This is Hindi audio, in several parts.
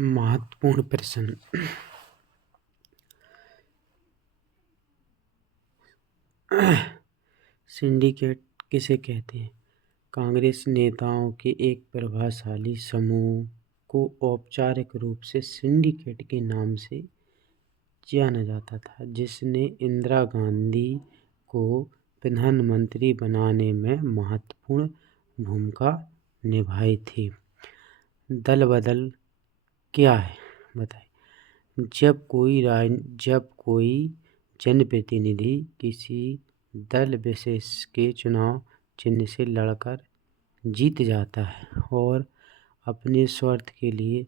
महत्वपूर्ण प्रश्न। सिंडिकेट किसे कहते हैं? कांग्रेस नेताओं के एक प्रभावशाली समूह को औपचारिक रूप से सिंडिकेट के नाम से जाना जाता था, जिसने इंदिरा गांधी को प्रधानमंत्री बनाने में महत्वपूर्ण भूमिका निभाई थी। दल बदल क्या है बताइए। जब कोई जनप्रतिनिधि किसी दल विशेष के चुनाव चिन्ह से लड़कर जीत जाता है और अपने स्वार्थ के लिए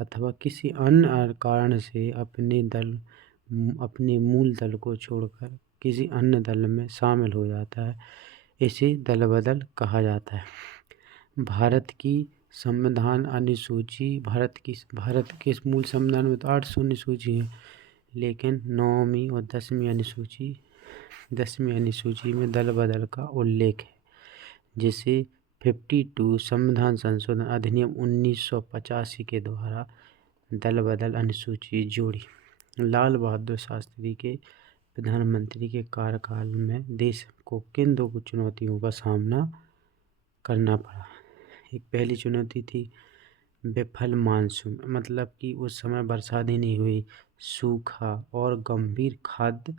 अथवा किसी अन्य कारण से अपने मूल दल को छोड़कर किसी अन्य दल में शामिल हो जाता है, इसे दल बदल कहा जाता है। भारत की संविधान अनुसूची भारत के मूल संविधान में तो 800 अनुसूची है, लेकिन 9वीं और 10वीं अनुसूची में दल बदल का उल्लेख है, जिसे 52 संविधान संशोधन अधिनियम 1985 के द्वारा दल बदल अनुसूची जोड़ी। लाल बहादुर शास्त्री के प्रधानमंत्री के कार्यकाल में देश को किन दो चुनौतियों का सामना करना पड़ा? एक पहली चुनौती थी विफल मानसून, मतलब कि उस समय बरसात ही नहीं हुई, सूखा और गंभीर खाद्य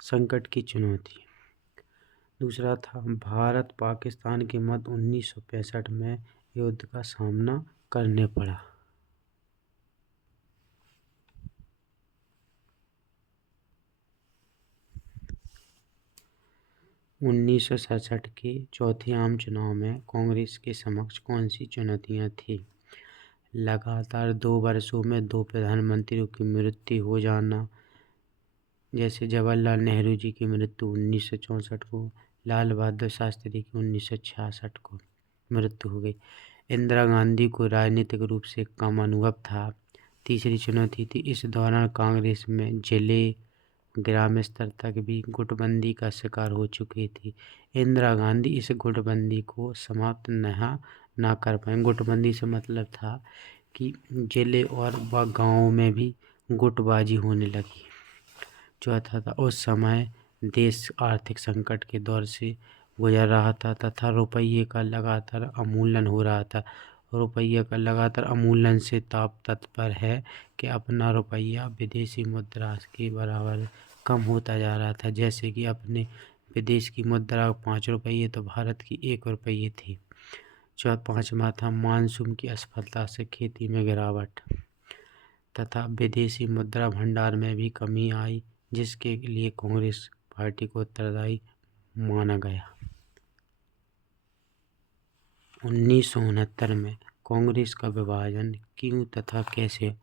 संकट की चुनौती। दूसरा था भारत पाकिस्तान के मध्य 1965 में युद्ध का सामना करने पड़ा। उन्नीस सौ 67 के चौथे आम चुनाव में कांग्रेस के समक्ष कौन सी चुनौतियां थी? लगातार 2 वर्षों में 2 प्रधानमंत्रियों की मृत्यु हो जाना, जैसे जवाहरलाल नेहरू जी की मृत्यु 1964 को, लाल बहादुर शास्त्री की 1966 को मृत्यु हो गई। इंदिरा गांधी को राजनीतिक रूप से कम अनुभव था। तीसरी चुनौती थी इस दौरान कांग्रेस में जिले ग्राम स्तर तक भी गुटबंदी का शिकार हो चुकी थी। इंदिरा गांधी इस गुटबंदी को समाप्त ना कर पाए। गुटबंदी से मतलब था कि जिले और गाँव में भी गुटबाजी होने लगी। चौथा था उस समय देश आर्थिक संकट के दौर से गुजर रहा था तथा रुपये का लगातार अवमूल्यन हो रहा था। रुपये का लगातार अवमूल्यन से ताप तत्पर है कि अपना रुपया विदेशी मुद्रा के बराबर कम होता जा रहा था। जैसे कि अपने विदेश की मुद्रा 5 रुपये तो भारत की 1 रुपये थी। पाँचवा था मानसून की असफलता से खेती में गिरावट तथा विदेशी मुद्रा भंडार में भी कमी आई, जिसके लिए कांग्रेस पार्टी को उत्तरदायी माना गया। 1969 में कांग्रेस का विभाजन क्यों तथा कैसे?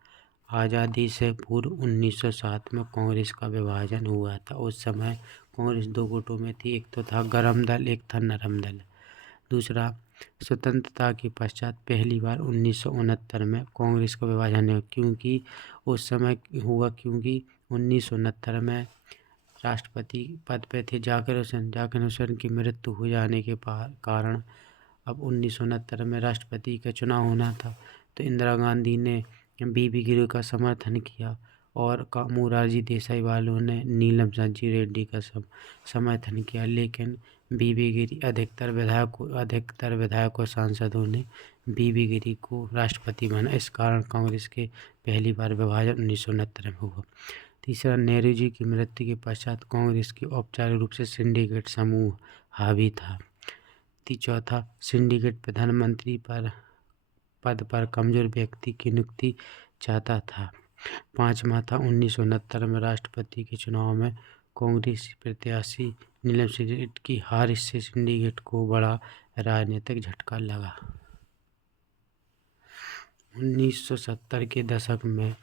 आज़ादी से पूर्व 1907 में कांग्रेस का विभाजन हुआ था। उस समय कांग्रेस 2 गुटों में थी, एक तो था गर्म दल, एक था नरम दल। दूसरा, स्वतंत्रता के पश्चात पहली बार 1969 में कांग्रेस का विभाजन हुआ, क्योंकि उस समय हुआ क्योंकि 1969 में राष्ट्रपति पद पे थे जाकिर हुसैन की मृत्यु हो जाने के कारण अब 1969 में राष्ट्रपति का चुनाव होना था। तो इंदिरा गांधी ने बीबी गिरी का समर्थन किया और मोरारजी देसाई वालों ने नीलम संजी रेड्डी का समर्थन किया, लेकिन बीबी गिरी अधिकतर विधायकों सांसदों ने बीबी गिरी को राष्ट्रपति बना। इस कारण कांग्रेस के पहली बार विभाजन 1969 में हुआ। तीसरा, नेहरू जी की मृत्यु के पश्चात कांग्रेस की औपचारिक रूप से सिंडिकेट समूह हावी था। चौथा, सिंडिकेट प्रधानमंत्री पद पर कमजोर व्यक्ति की नियुक्ति चाहता था। पांचवा था 1969 में राष्ट्रपति के चुनाव में कांग्रेसी प्रत्याशी नीलम संजी की हार से सिंडिकेट को बड़ा राजनीतिक झटका लगा। 1970 के दशक में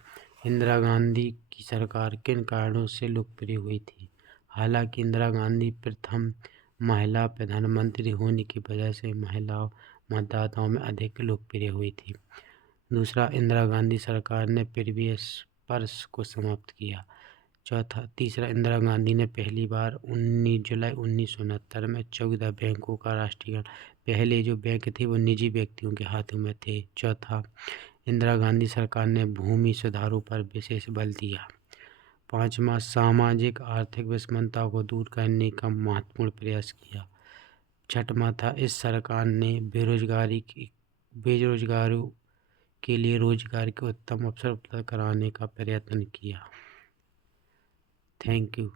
इंदिरा गांधी की सरकार किन कारणों से लोकप्रिय हुई थी? हालांकि इंदिरा गांधी प्रथम महिला प्रधानमंत्री होने की वजह से महिला मतदाताओं में अधिक लोकप्रिय हुई थी। दूसरा, इंदिरा गांधी सरकार ने प्रीवियस पर्स को समाप्त किया। तीसरा, इंदिरा गांधी ने पहली बार 19 जुलाई 1969 में 14 बैंकों का राष्ट्रीयकरण। पहले जो बैंक थे वो निजी व्यक्तियों के हाथों में थे। चौथा, इंदिरा गांधी सरकार ने भूमि सुधारों पर विशेष बल दिया। पाँचवा, सामाजिक आर्थिक विषमताओं को दूर करने का महत्वपूर्ण प्रयास किया। छठवां था, इस सरकार ने बेरोजगारों के लिए रोजगार के उत्तम अवसर उपलब्ध कराने का प्रयत्न किया। Thank you.